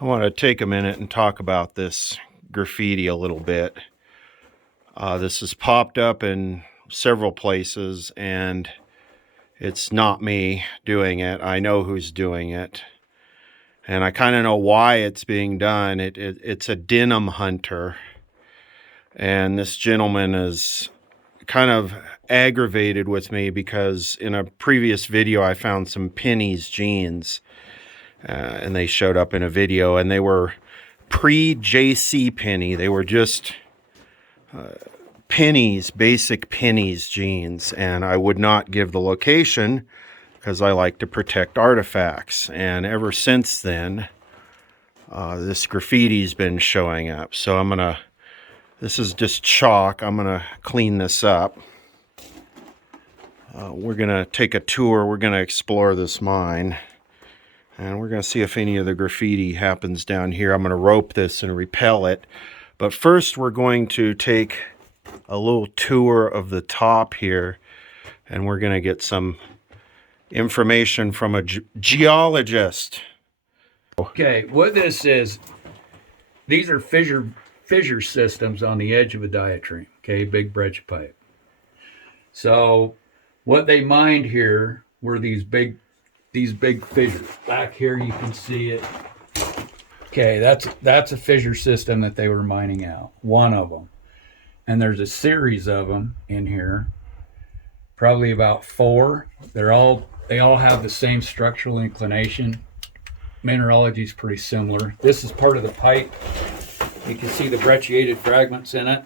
I want to take a minute and talk about this graffiti a little bit. This has popped up in several places, and it's not me doing it. I know who's doing it, and I kind of know why it's being done. It's a denim hunter, and this gentleman is kind of aggravated with me because in a previous video I found some pennies jeans, and they showed up in a video, and they were pre-JC Penney. They were just pennies, basic pennies jeans, and I would not give the location because I like to protect artifacts. And ever since then, this graffiti's been showing up. So this is just chalk. I'm gonna clean this up. We're gonna take a tour. We're gonna explore this mine, and we're gonna see if any of the graffiti happens down here. I'm gonna rope this and repel it. But first, we're going to take a little tour of the top here, and we're going to get some information from a geologist. Okay, what this is, these are fissure systems on the edge of a diatreme, okay, big bridge pipe. So what they mined here were these big fissures. Back here you can see it. Okay, that's a fissure system that they were mining out, one of them. And there's a series of them in here, probably about 4. They all have the same structural inclination. Mineralogy is pretty similar. This is part of the pipe. You can see the brecciated fragments in it.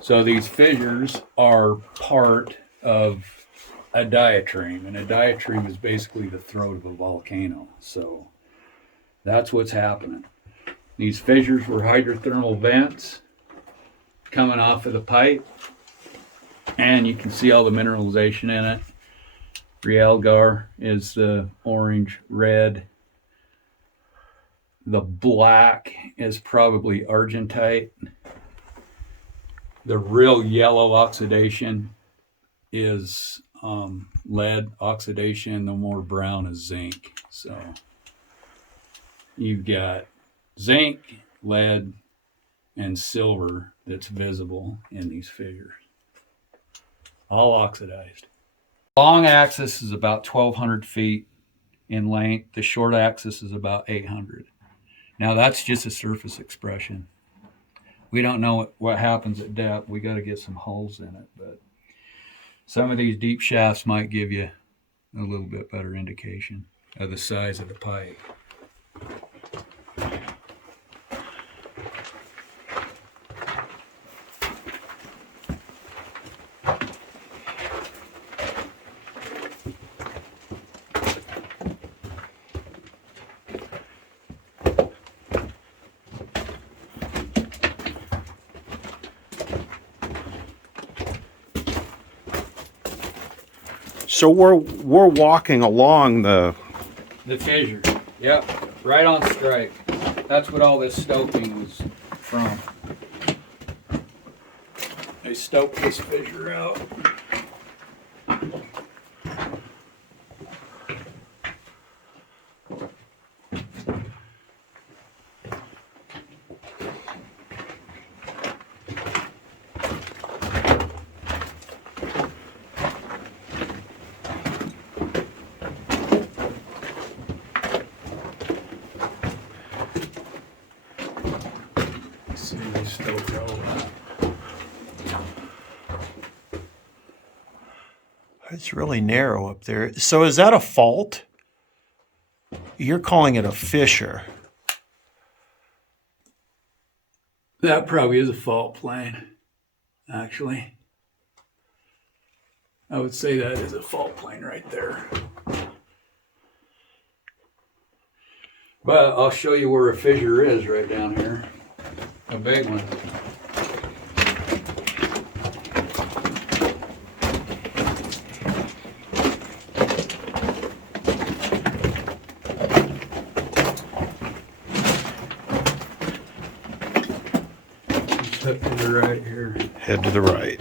So these fissures are part of a diatreme, and a diatreme is basically the throat of a volcano. So that's what's happening. These fissures were hydrothermal vents coming off of the pipe, and you can see all the mineralization in it. Realgar is the orange, red. The black is probably argentite. The real yellow oxidation is lead oxidation. The more brown is zinc. So you've got zinc, lead, and silver that's visible in these fissures. All oxidized. Long axis is about 1,200 feet in length. The short axis is about 800. Now that's just a surface expression. We don't know what happens at depth. We got to get some holes in it, but some of these deep shafts might give you a little bit better indication of the size of the pipe. So we're walking along the fissure. Yep, right on strike. That's what all this stoping was from. They stoped this fissure out. It's really narrow up there. So is that a fault? You're calling it a fissure. That probably is a fault plane, actually. I would say that is a fault plane right there. But I'll show you where a fissure is right down here. A big one. Head to the right here. Head to the right.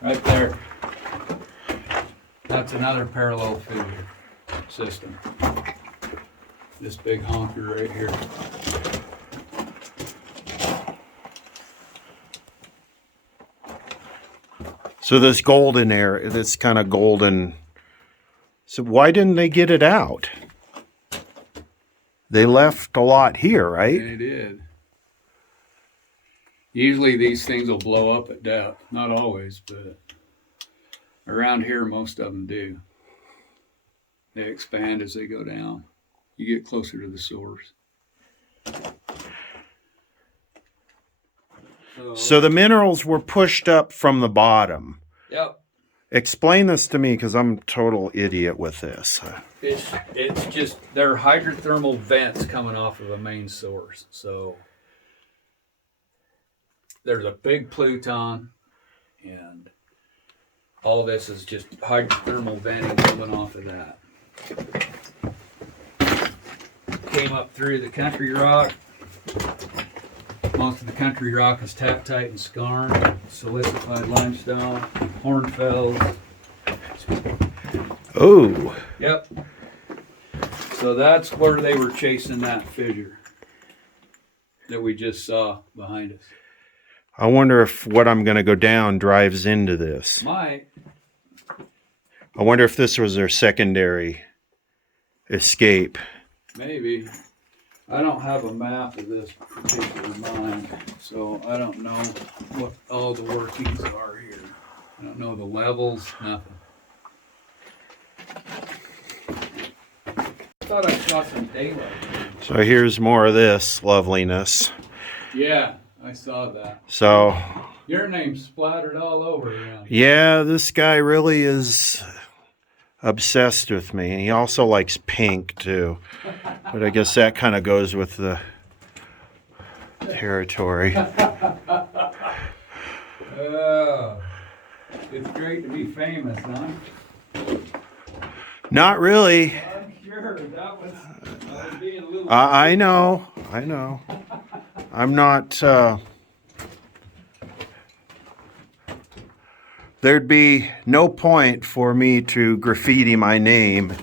Right there. That's another parallel fissure system. This big honker right here. So this golden area, this kind of golden. So why didn't they get it out? They left a lot here, right? They did. Usually these things will blow up at depth. Not always, but around here most of them do. They expand as they go down. You get closer to the source. So the minerals were pushed up from the bottom. Yep. Explain this to me, because I'm a total idiot with this. It's just they're hydrothermal vents coming off of a main source. So there's a big pluton, and all this is just hydrothermal venting coming off of that. Came up through the country rock. Most of the country rock is taptite and skarn, silicified limestone, hornfells. Oh. Yep. So that's where they were chasing that fissure that we just saw behind us. I wonder if what I'm going to go down drives into this. Might. I wonder if this was their secondary escape. Maybe. I don't have a map of this particular mine, so I don't know what all the workings are here. I don't know the levels, nothing. I thought I saw some daylight. So here's more of this loveliness. Yeah, I saw that. So, Your name's splattered all over around. yeah, this guy really is obsessed with me. And he also likes pink too. But I guess that kind of goes with the territory. Oh, it's great to be famous, huh? Not really. I'm sure that was being a little. I know. I'm not. There'd be no point for me to graffiti my name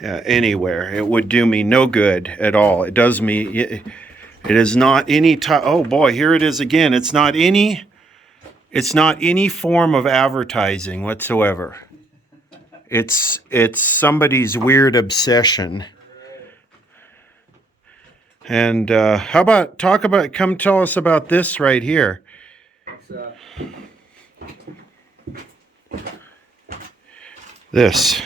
anywhere. It would do me no good at all. It does me. It is not any type. Oh boy, here it is again. It's not any. It's not any form of advertising whatsoever. It's somebody's weird obsession. And how about come tell us about this right here. This.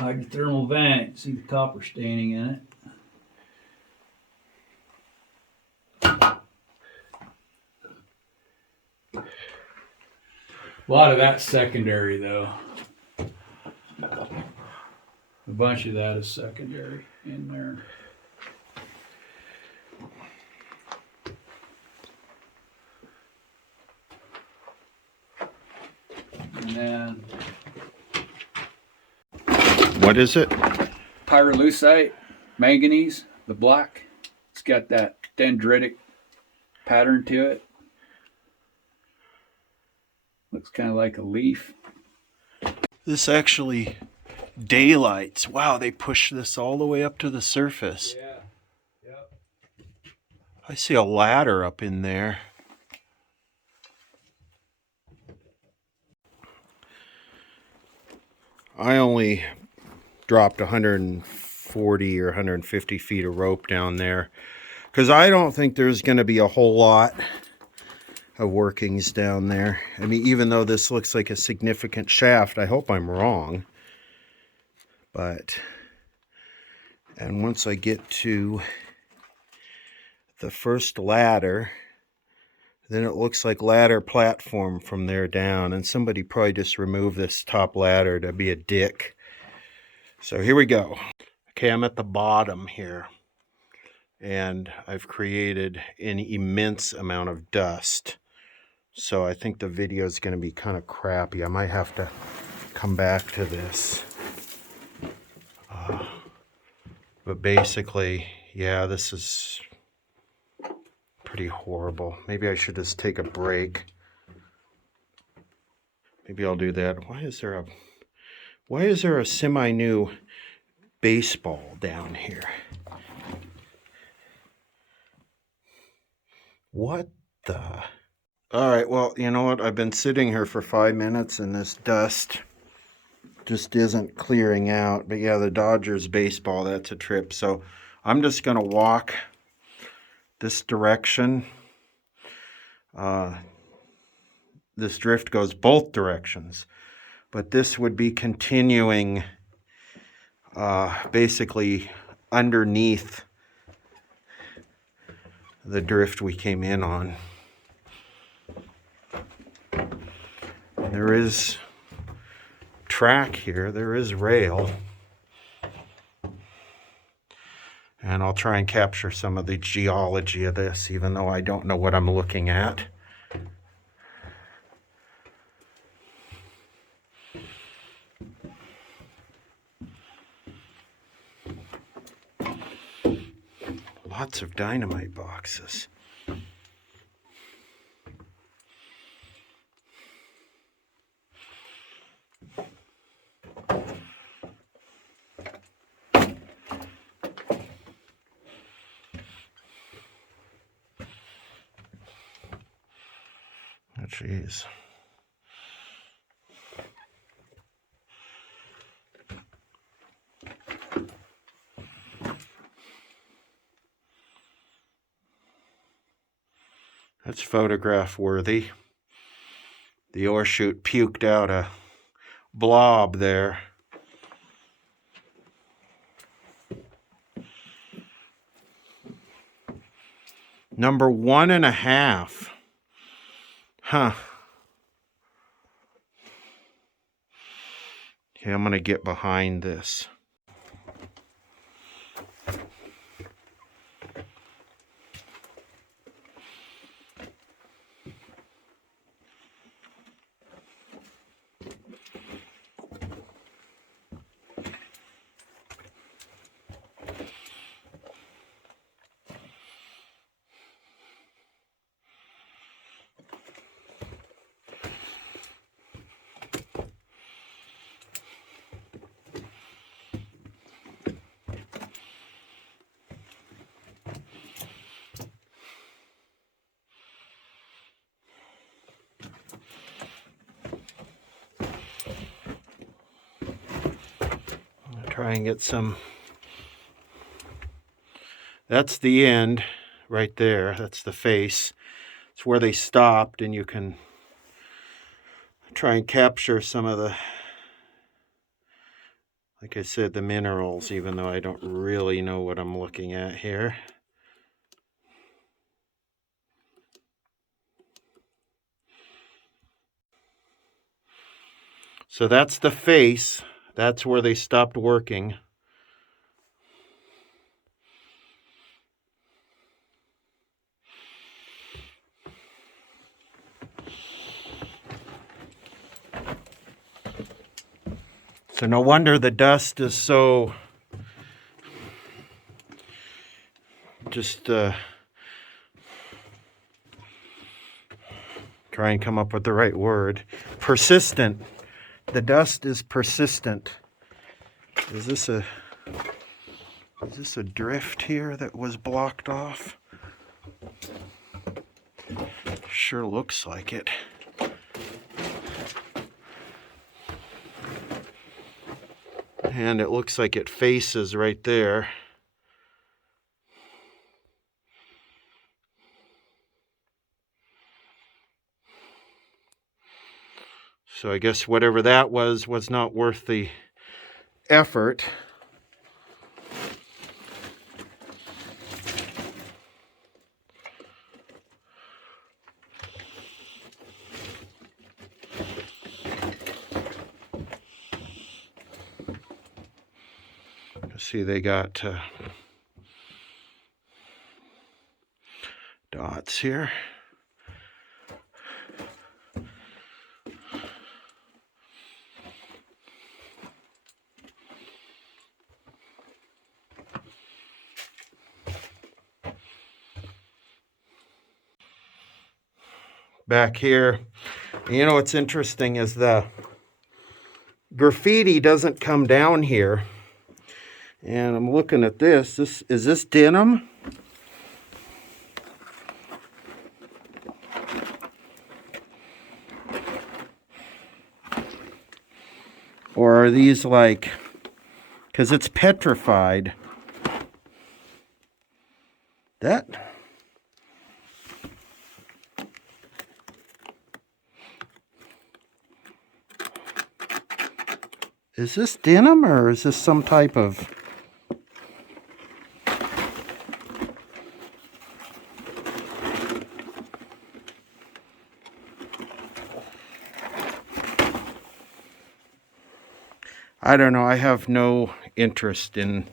Hydrothermal vent. See the copper staining in it. A lot of that's secondary, though. A bunch of that is secondary in there. And then What is it? pyrolusite, manganese, the black. It's got that dendritic pattern to it. Looks kind of like a leaf. This actually daylights. Wow, they push this all the way up to the surface. Yeah. Yep. I see a ladder up in there. I only dropped 140 or 150 feet of rope down there because I don't think there's going to be a whole lot of workings down there. I mean, even though this looks like a significant shaft, I hope I'm wrong. And once I get to the first ladder, then it looks like ladder platform from there down, and somebody probably just removed this top ladder to be a dick. So here we go. Okay, I'm at the bottom here, and I've created an immense amount of dust. So I think the video is going to be kind of crappy. I might have to come back to this. But basically, yeah, this is pretty horrible. Maybe I should just take a break. Maybe I'll do that. Why is there a semi-new baseball down here? What the? All right, well, you know what? I've been sitting here for 5 minutes and this dust just isn't clearing out. But yeah, the Dodgers baseball, that's a trip. So I'm just going to walk this direction. This drift goes both directions, but this would be continuing basically underneath the drift we came in on. And there is track here, there is rail, and I'll try and capture some of the geology of this, even though I don't know what I'm looking at. Lots of dynamite boxes. Oh, jeez. That's photograph worthy. The ore chute puked out a blob there. Number 1.5. Huh. Okay, I'm going to get behind this. Try and get some. That's the end right there. That's the face. It's where they stopped, and you can try and capture some of the, like I said, the minerals, even though I don't really know what I'm looking at here. So that's the face. That's where they stopped working. So no wonder the dust is so just try and come up with the right word. Persistent. The dust is persistent. Is this a drift here that was blocked off? Sure looks like it. And it looks like it faces right there. So I guess whatever that was not worth the effort. See, they got dots here. back here. You know what's interesting is the graffiti doesn't come down here. And I'm looking at this. Is this denim? Or are these like, because it's petrified. That. Is this denim or is this some type of... I don't know. I have no interest in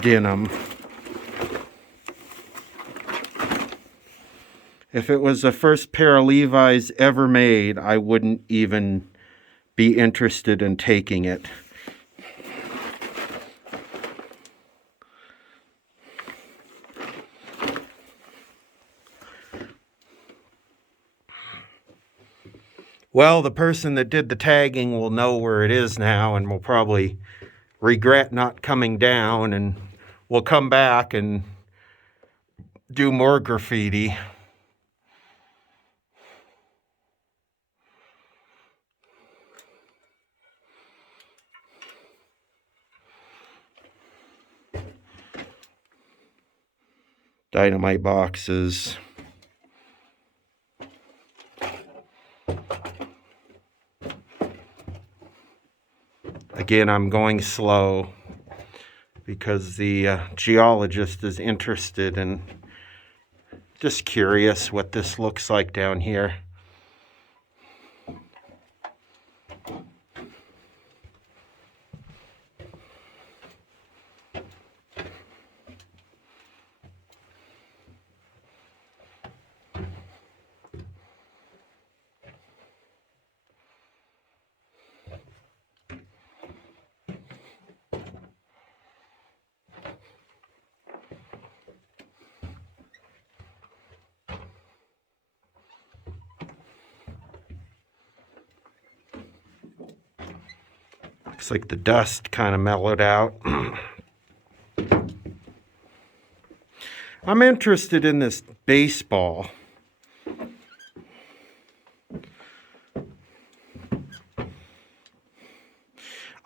denim. If it was the first pair of Levi's ever made, I wouldn't even be interested in taking it. Well, the person that did the tagging will know where it is now and will probably regret not coming down, and will come back and do more graffiti. Dynamite boxes. Again, I'm going slow because the geologist is interested and just curious what this looks like down here. Looks like the dust kind of mellowed out. I'm interested in this baseball.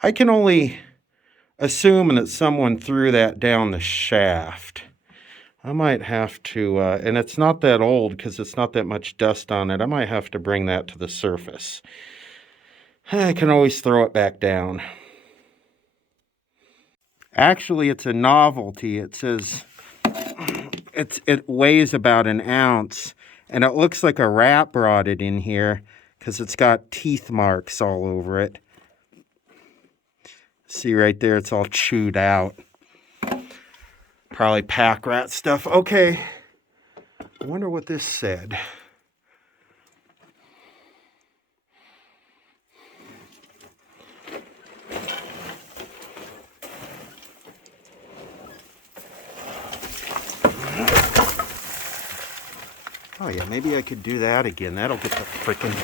I can only assume that someone threw that down the shaft. I might have to, and it's not that old because it's not that much dust on it. I might have to bring that to the surface. I can always throw it back down. Actually, it's a novelty. It says it weighs about an ounce, and it looks like a rat brought it in here because it's got teeth marks all over it. See right there, it's all chewed out. Probably pack rat stuff. Okay, I wonder what this said. Oh yeah, maybe I could do that again. That'll get the frickin'...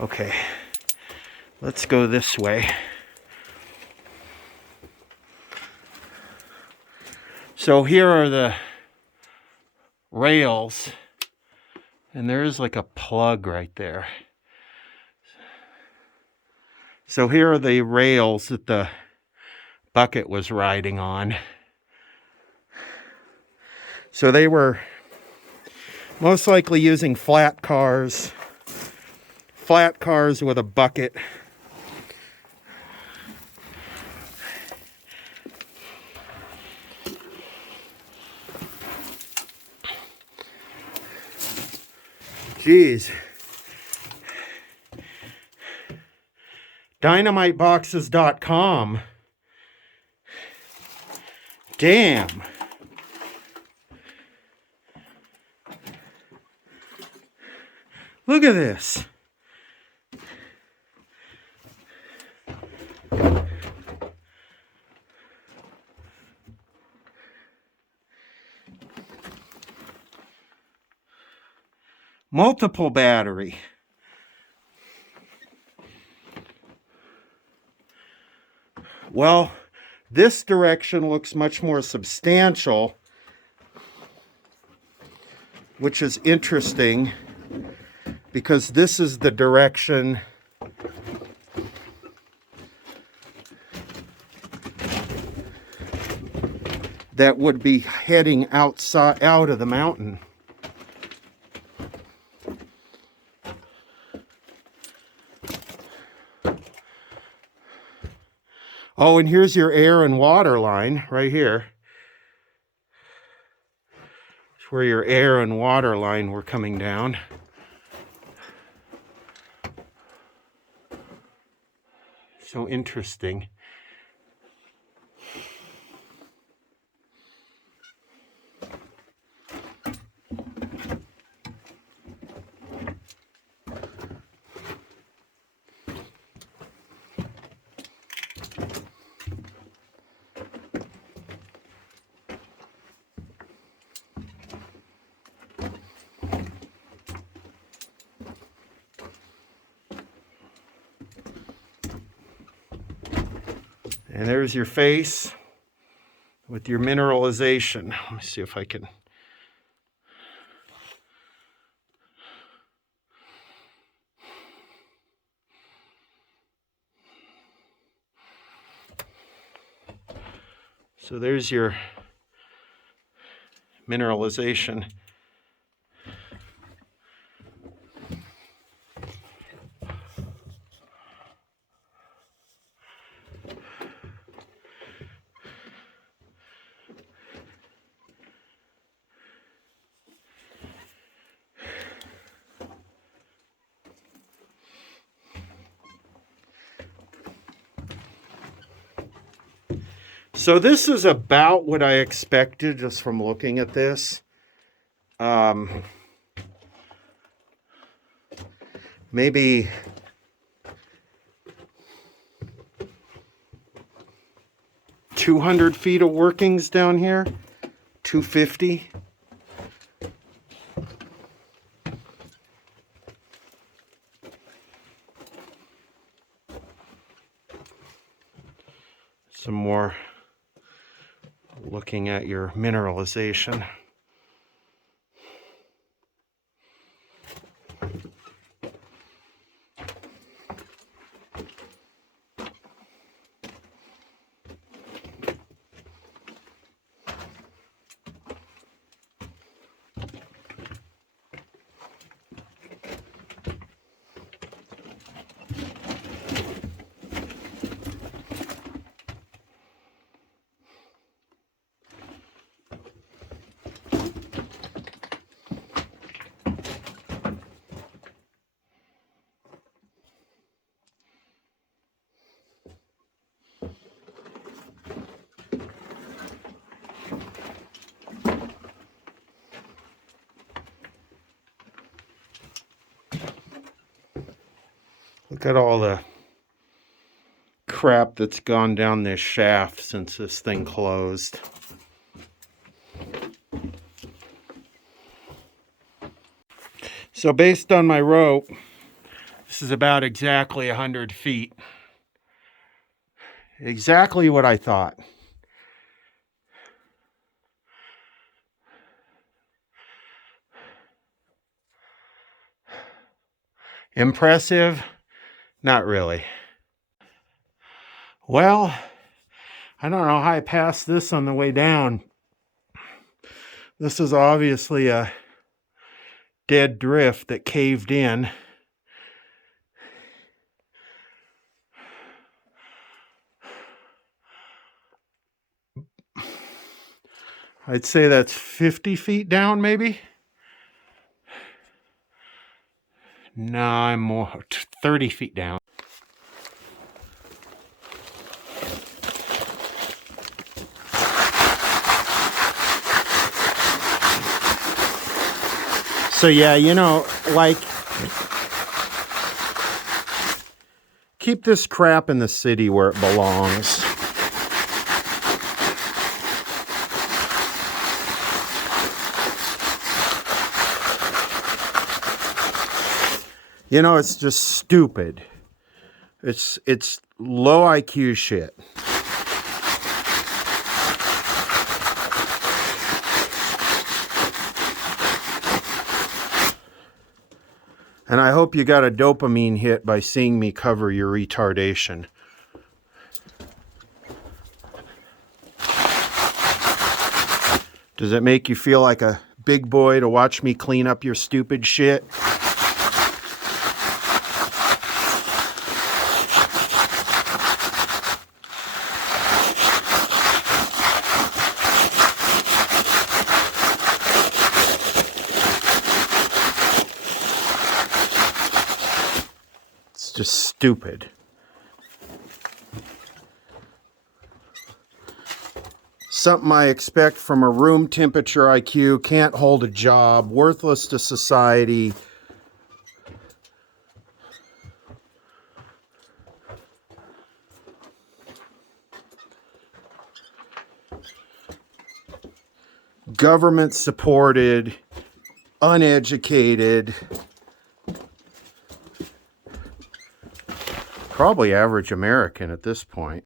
Okay, let's go this way. So here are the rails, and there is like a plug right there. So here are the rails that the bucket was riding on. So they were most likely using flat cars with a bucket. Jeez. Dynamiteboxes.com. Damn. Look at this. multiple battery. Well, this direction looks much more substantial, which is interesting because this is the direction that would be heading out of the mountain. Oh, and here's your air and water line right here. It's where your air and water line were coming down. So interesting. And there's your face with your mineralization. Let me see if I can. So there's your mineralization. So this is about what I expected just from looking at this. Maybe $200 of workings down here, 250. Some more looking at your mineralization. Look at all the crap that's gone down this shaft since this thing closed. So based on my rope, this is about exactly 100 feet. Exactly what I thought. Impressive? Not really. Well, I don't know how I passed this on the way down. This is obviously a dead drift that caved in. I'd say that's 50 feet down, maybe. No, I'm more 30 feet down. So yeah, you know, like, keep this crap in the city where it belongs. You know, it's just stupid. It's low IQ shit. And I hope you got a dopamine hit by seeing me cover your retardation. Does it make you feel like a big boy to watch me clean up your stupid shit? It's just stupid. Something I expect from a room temperature IQ, can't hold a job, worthless to society. Government supported, uneducated. Probably average American at this point.